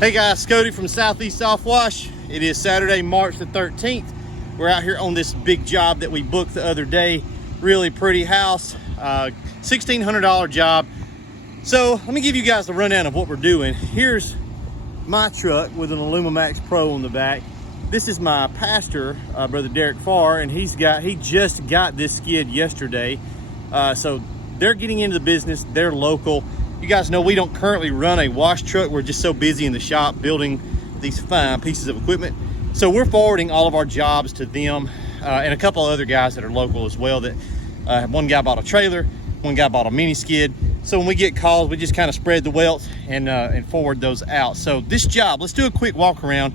Hey guys, Cody from Southeast Softwash. It is Saturday, March the 13th. We're out here on this big job that we booked the other day. Really pretty house, $1,600 job. So let me give you guys the rundown of what we're doing. Here's my truck with an Alumimax Pro on the back. This is my pastor, Brother Derek Farr, and he just got this skid yesterday. So they're getting into the business. They're local. You guys know we don't currently run a wash truck. We're just so busy in the shop building these fine pieces of equipment. So we're forwarding all of our jobs to them and a couple of other guys that are local as well. That one guy bought a trailer, one guy bought a mini skid. So when we get calls, we just kind of spread the wealth and forward those out. So this job, let's do a quick walk around.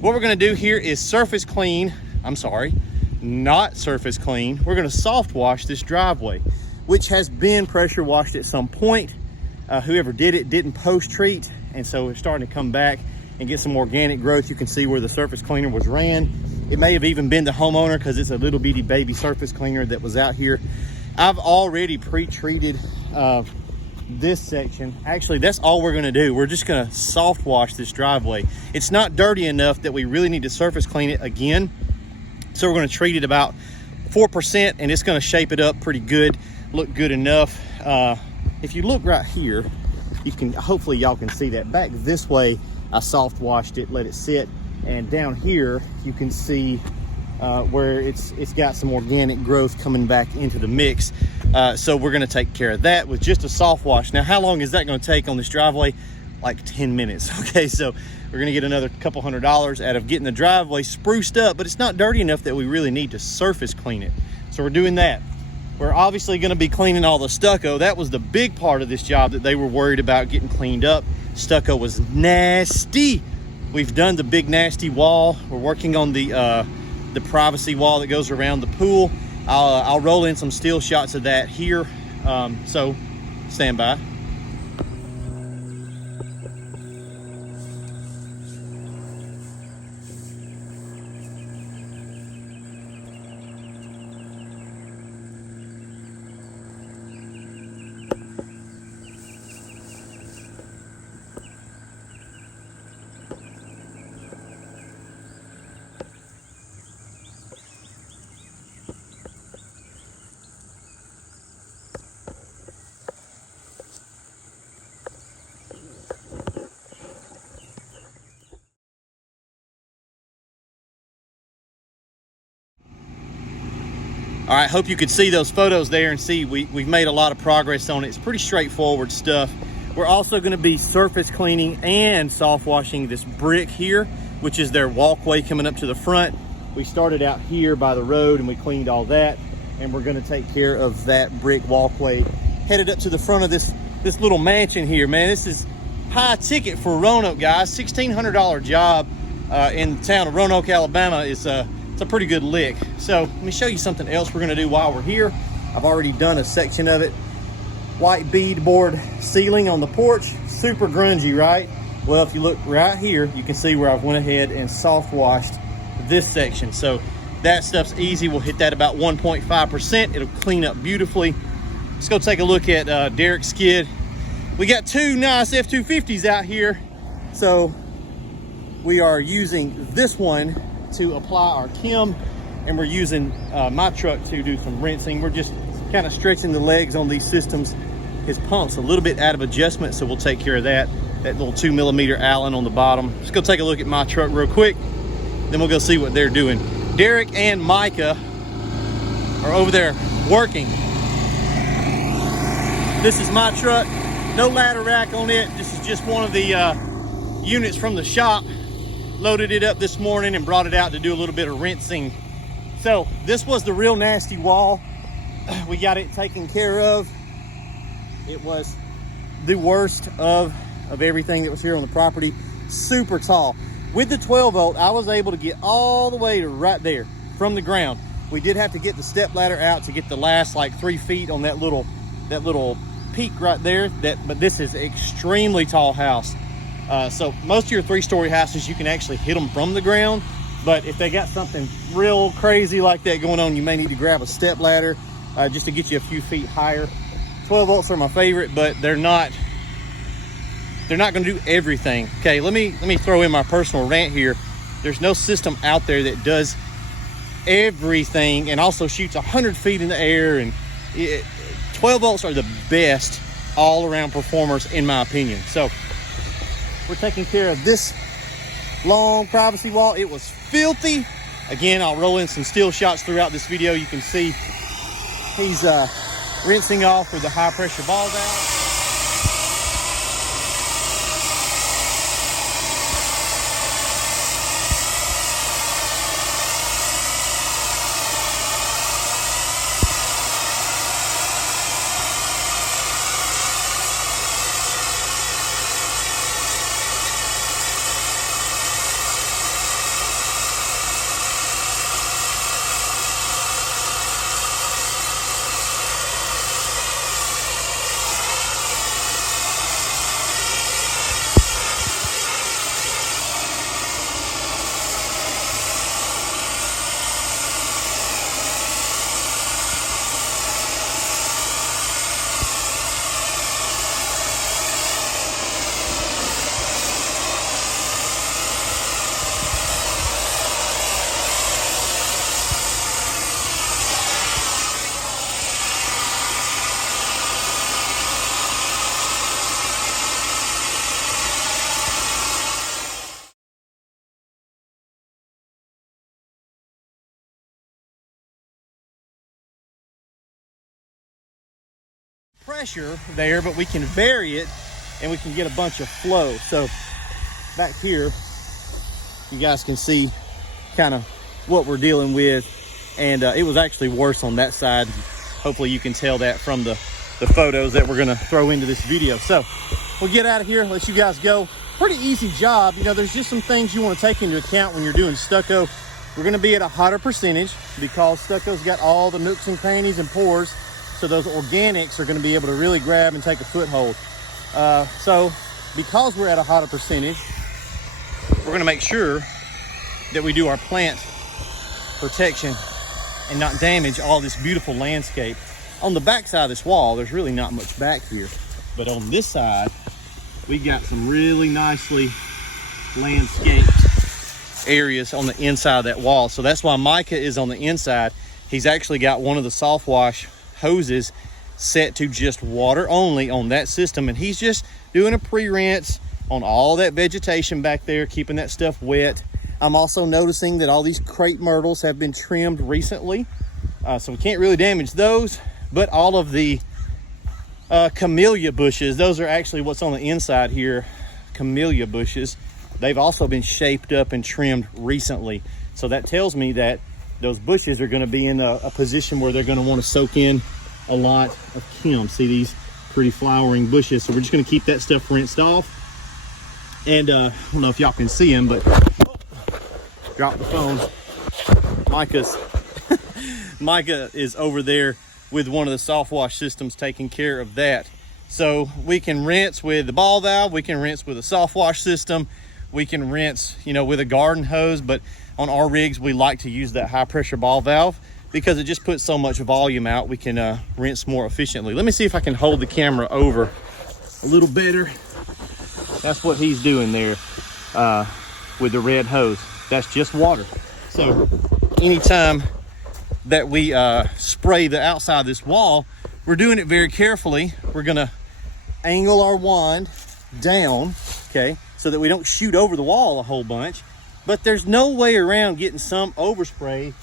What we're gonna do here is surface clean. I'm sorry, not surface clean. We're gonna soft wash this driveway, which has been pressure washed at some point. Whoever did it didn't post treat, and so it's starting to come back and get some organic growth. You can see where the surface cleaner was ran. It may have even been the homeowner because it's a little bitty baby surface cleaner that was out here. I've already pre-treated this section. Actually, that's all we're gonna do. We're just gonna soft wash this driveway. It's not dirty enough that we really need to surface clean it again. So we're gonna treat it about 4%, and it's gonna shape it up pretty good, look good enough. If you look right here, you can, hopefully y'all can see that. Back this way, I soft washed it, let it sit. And down here, you can see where it's got some organic growth coming back into the mix. So we're gonna take care of that with just a soft wash. Now, how long is that gonna take on this driveway? Like 10 minutes, okay? So we're gonna get another couple $100 out of getting the driveway spruced up, but it's not dirty enough that we really need to surface clean it. So we're doing that. We're obviously gonna be cleaning all the stucco. That was the big part of this job that they were worried about getting cleaned up. Stucco was nasty. We've done the big nasty wall. We're working on the privacy wall that goes around the pool. I'll roll in some still shots of that here. So stand by. All right, hope you could see those photos there and see we've made a lot of progress on it. It's pretty straightforward stuff. We're also gonna be surface cleaning and soft washing this brick here, which is their walkway coming up to the front. We started out here by the road and we cleaned all that, and we're gonna take care of that brick walkway headed up to the front of this little mansion here. Man, this is high ticket for Roanoke, guys. $1,600 job in the town of Roanoke, Alabama is it's a pretty good lick. So let me show you something else we're gonna do while we're here. I've already done a section of it. White beadboard ceiling on the porch, super grungy, right? Well, if you look right here, you can see where I've went ahead and soft washed this section. So that stuff's easy. We'll hit that about 1.5%. It'll clean up beautifully. Let's go take a look at Derek's skid. We got two nice F-250s out here. So we are using this one to apply our Kim, and we're using my truck to do some rinsing. We're just kind of stretching the legs on these systems. His pump's a little bit out of adjustment, so we'll take care of that. That little 2mm Allen on the bottom. Let's go take a look at my truck real quick, then we'll go see what they're doing. Derek and Micah are over there working. This is my truck, no ladder rack on it. This is just one of the units from the shop. Loaded it up this morning and brought it out to do a little bit of rinsing. So this was the real nasty wall. We got it taken care of. It was the worst of everything that was here on the property. Super tall. With the 12 volt, I was able to get all the way to right there from the ground. We did have to get the step ladder out to get the last like 3 feet on that little peak right there. But this is an extremely tall house. So most of your 3-story houses, you can actually hit them from the ground. But if they got something real crazy like that going on, you may need to grab a step ladder just to get you a few feet higher. 12 volts are my favorite, but they're not they're not gonna do everything. Okay, let me throw in my personal rant here. There's no system out there that does everything and also shoots 100 feet in the air, and 12 volts are the best all-around performers in my opinion. So we're taking care of this long privacy wall. It was filthy. Again, I'll roll in some still shots throughout this video. You can see he's rinsing off with the high pressure ball valve. Pressure there, but we can vary it and we can get a bunch of flow. So back here you guys can see kind of what we're dealing with, and it was actually worse on that side. Hopefully you can tell that from the photos that we're going to throw into this video. So we'll get out of here, let you guys go. Pretty easy job. You know, there's just some things you want to take into account when you're doing stucco. We're going to be at a hotter percentage because stucco's got all the nooks and crannies and pores. So those organics are going to be able to really grab and take a foothold. So because we're at a hotter percentage, we're going to make sure that we do our plant protection and not damage all this beautiful landscape. On the back side of this wall, there's really not much back here. But on this side, we got some really nicely landscaped areas on the inside of that wall. So that's why Micah is on the inside. He's actually got one of the Softwash hoses set to just water only on that system, and he's just doing a pre-rinse on all that vegetation back there, keeping that stuff wet. I'm also noticing that all these crepe myrtles have been trimmed recently, so we can't really damage those, but all of the camellia bushes, those are actually what's on the inside here, camellia bushes. They've also been shaped up and trimmed recently, so that tells me that those bushes are going to be in a position where they're going to want to soak in a lot of chem. See these pretty flowering bushes? So we're just going to keep that stuff rinsed off. And I don't know if y'all can see him, but drop the phone. Micah is over there with one of the Softwash systems taking care of that. So we can rinse with the ball valve, we can rinse with a Softwash system, we can rinse, you know, with a garden hose, but on our rigs, we like to use that high pressure ball valve because it just puts so much volume out. We can rinse more efficiently. Let me see if I can hold the camera over a little better. That's what he's doing there with the red hose. That's just water. So anytime that we spray the outside of this wall, we're doing it very carefully. We're gonna angle our wand down, okay, so that we don't shoot over the wall a whole bunch. But there's no way around getting some overspray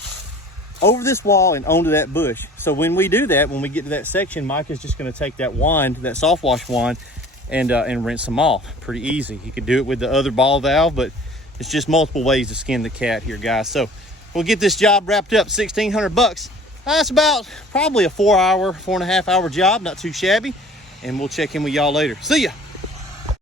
over this wall and onto that bush. So when we do that, when we get to that section, Mike is just going to take that wand, that Softwash wand, and rinse them off. Pretty easy. You could do it with the other ball valve, but it's just multiple ways to skin the cat here, guys. So we'll get this job wrapped up, $1,600. That's about probably a 4.5 hour job, not too shabby. And we'll check in with y'all later. See ya.